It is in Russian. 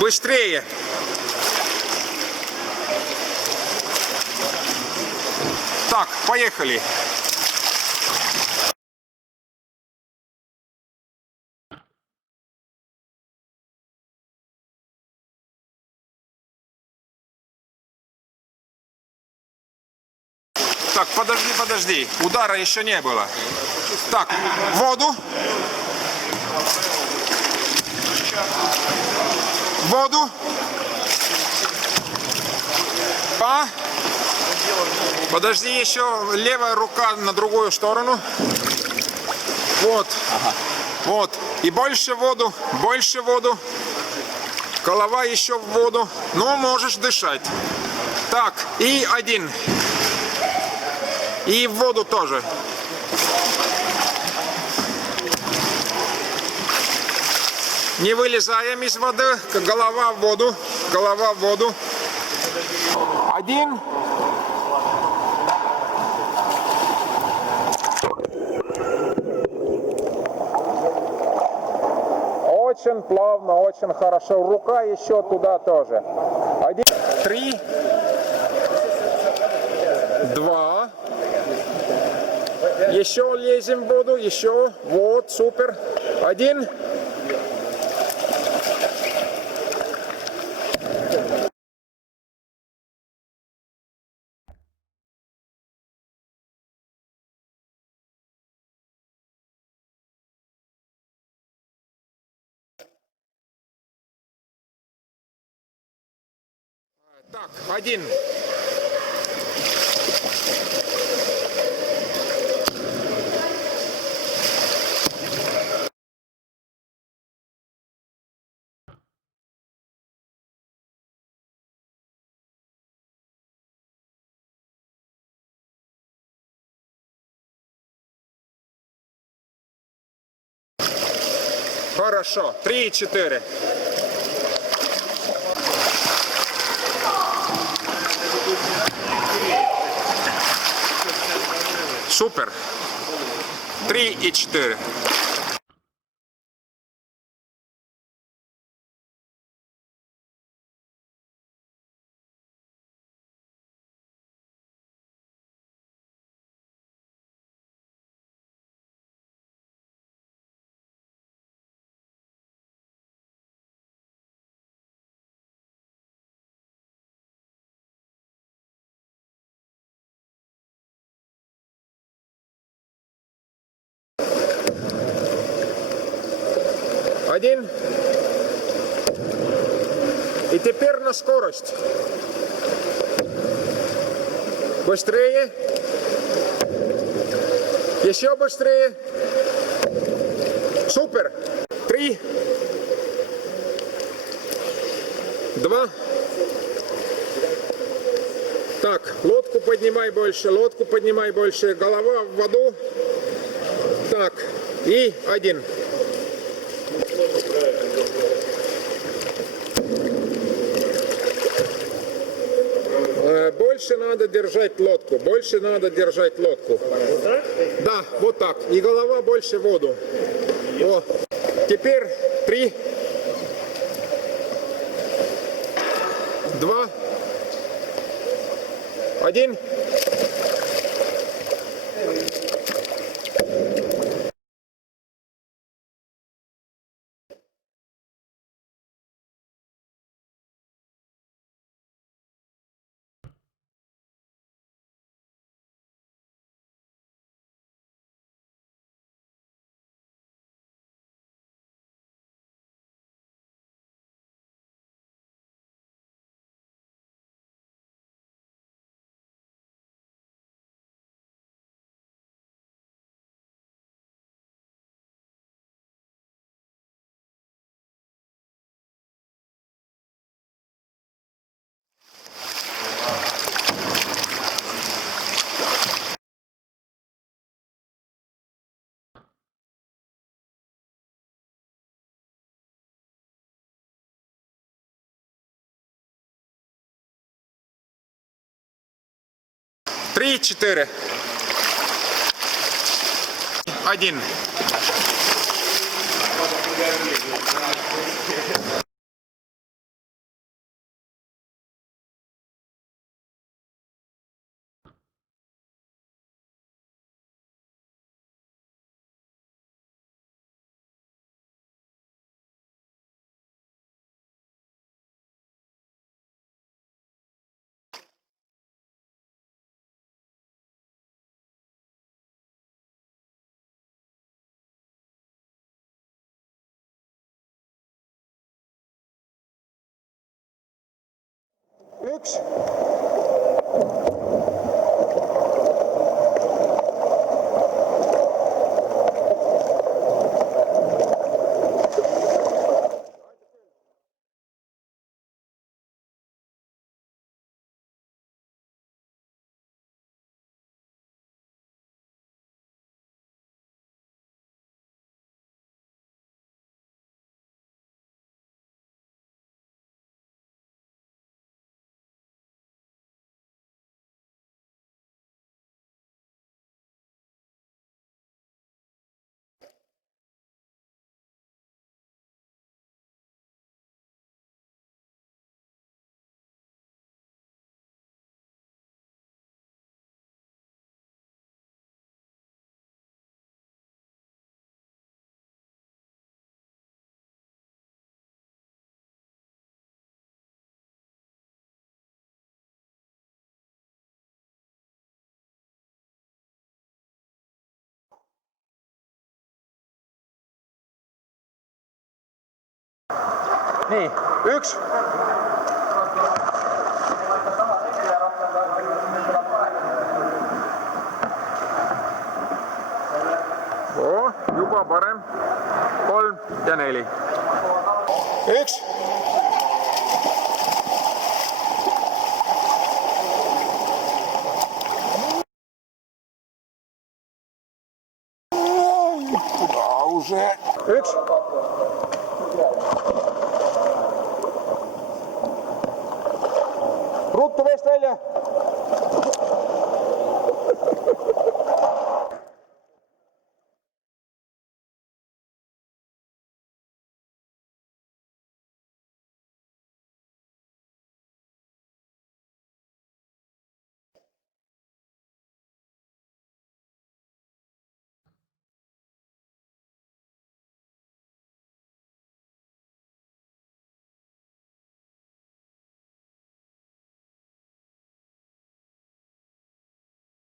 Быстрее. Так, поехали. Так, подожди. Удара еще не было. Так, воду. Воду. Подожди, еще левая рука на другую сторону. Вот. Ага. Вот. И больше воду, больше воду. Голова еще в воду. Но можешь дышать. Так, и один. И в воду тоже. Не вылезаем из воды. Голова в воду. Голова в воду. Один. Очень плавно, очень хорошо. Рука еще туда тоже. Один, 3, 2. Еще лезем в воду, еще. Вот, супер. 1. Так, 1. Хорошо. 3, 4. Супер. 3 и 4. Один. И теперь на скорость. Быстрее. Еще быстрее. Супер. 3. 2. Так, лодку поднимай больше, лодку поднимай больше. Голова в воду. Так, и 1. Больше надо держать лодку, больше надо держать лодку. Вот так? Да, вот так. И голова больше в воду. О. Теперь 3, 2, 1. Три, 4. 1. 1. Nii, 1. Oo, juba parem. 3 ja 4. 1. Куда уже? 1. Ruttu veest välja!